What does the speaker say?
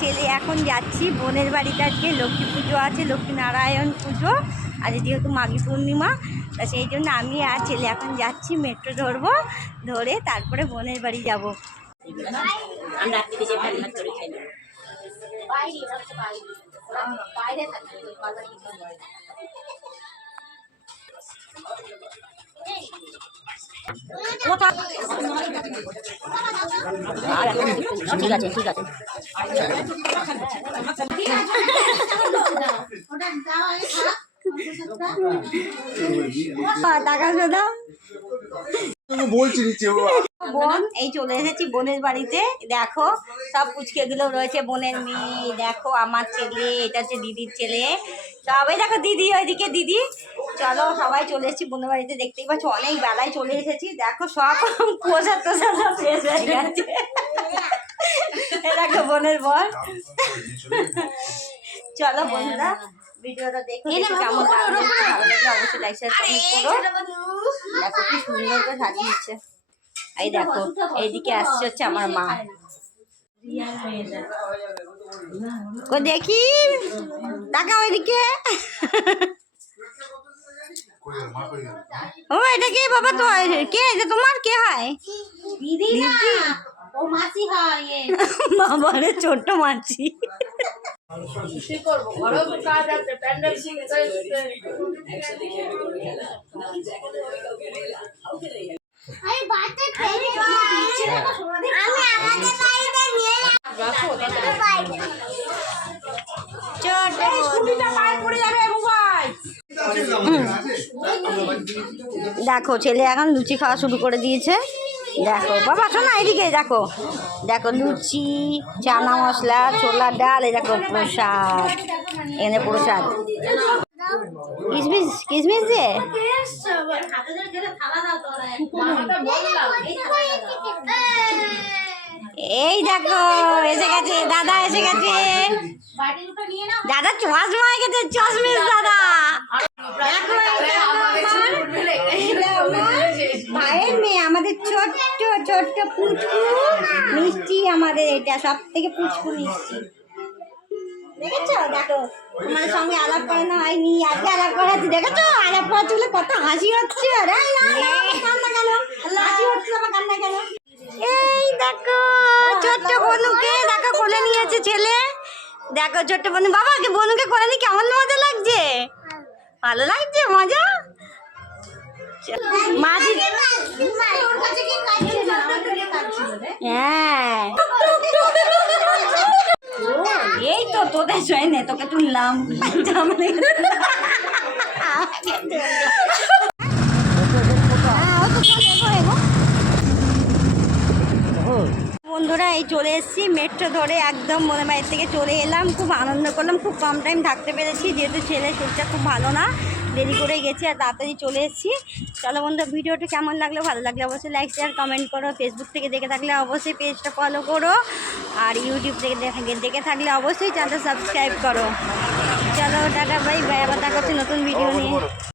ছেলে এখন যাচ্ছি বোনের বাড়িতে। আজকে লক্ষ্মী পুজো আছে, লক্ষ্মীনারায়ণ পুজো আজ যেহেতু মাঘী পূর্ণিমা, তা সেই জন্য আমি আর ছেলে এখন যাচ্ছি, মেট্রো ধরবো, ধরে তারপরে বোনের বাড়ি যাব। ঠিক আছে ঠিক আছে। টাকা দাও বোন, এই চলে এসেছি বোনের বাড়িতে। দেখো সব পুচকেগুলো রয়েছে, বোনের মেয়ে, দেখো আমার ছেলে, এটা হচ্ছে দিদির ছেলে, সবাই দেখো দিদি, ওইদিকে দিদি। চলো সবাই চলে এসেছি বোনের বাড়িতে, দেখতেই পাচ্ছ অনেক বেলায় চলে এসেছি। দেখো সব প্রসাদ টোসাদ সব শেষ হয়ে গেছে। দেখো বোনের বর। চলো বন্ধুরা ভিডিওটা দেখো, কেমন লাগলো, ভালো লাগলে অবশ্যই লাইক শেয়ার কমেন্ট করো। দেখো কি সুন্দর করে সাজিয়েছে। এই দেখো এইদিকে আসছে হচ্ছে আমার মা। দেখি টাকা ওইদিকে। ও এটা কে বাবা? তো কে এটা তোমার কে হয়? দিদি না, ও মাসি হয়। বাবারে ছোট মাসি। কি করব, ঘরেও তো কাজ আছে, প্যান্ডেল কিনতে এসেছে। আরে বাতে ফেলে আমি আমাদের বাড়িতে নিয়ে রাখো বাইরে। ছোট স্কুটিটা পায়ে পড়ে যাবে মোবাইল। দেখো ছেলে এখন লুচি খাওয়া শুরু করে দিয়েছে। দেখো বাবা শোনা এদিকে, দেখো দেখো লুচি, চানা মশলা, ছোলার ডাল, এই দেখো প্রসাদ, এনে প্রসাদ কিসমিস, কিসমিস দিয়ে। এই দেখো এসে গেছে দাদা, এসে গেছে দাদা, চশমা হয়ে গেছে, চশমিস দাদা। ভাইয়ের মেয়ে আমাদের ছোট্ট ছোট্ট পুচকু মিষ্টি, আমাদের এটা সব থেকে পুচকু মিষ্টি। দেখেছো? দেখো তোমার সঙ্গে আলাপ করানো হয়নি, আজকে আলাপ করাচ্ছি। দেখেছো আলাপ করাচ্ছি বলে কত হাসি হচ্ছে। কান্না কেন? হাসি হচ্ছে আমার, কান্না কেন? এই দেখো ছোট্ট বনুকে দেখো কোলে নিয়েছে ছেলে। দেখো ছোট্ট বনু, বাবাকে বনুকে কোলে নিয়ে কেমন মজা লাগছে? ভালো লাগছে মজা। হ্যাঁ এই তো তোদের শোনে, তোকে তুললাম। বন্ধুরা এই চলে এসেছি মেট্রো ধরে, একদম বোনের বাড়ির থেকে চলে এলাম। খুব আনন্দ করলাম, খুব কম টাইম থাকতে পেরেছি, যেহেতু ছেলের শরীরটা খুব ভালো না, দেরি করে গেছি আর তাড়াতাড়ি চলে এসেছি। চলো বন্ধু ভিডিওটা কেমন লাগলো, ভালো লাগলে অবশ্যই লাইক শেয়ার কমেন্ট করো। ফেসবুক থেকে দেখে থাকলে অবশ্যই পেজটা ফলো করো, আর ইউটিউব থেকে দেখে থাকলে অবশ্যই চ্যানেলটা সাবস্ক্রাইব করো। চলো টাটা বাই বাই, আবার দেখা হচ্ছে নতুন ভিডিও নিয়ে।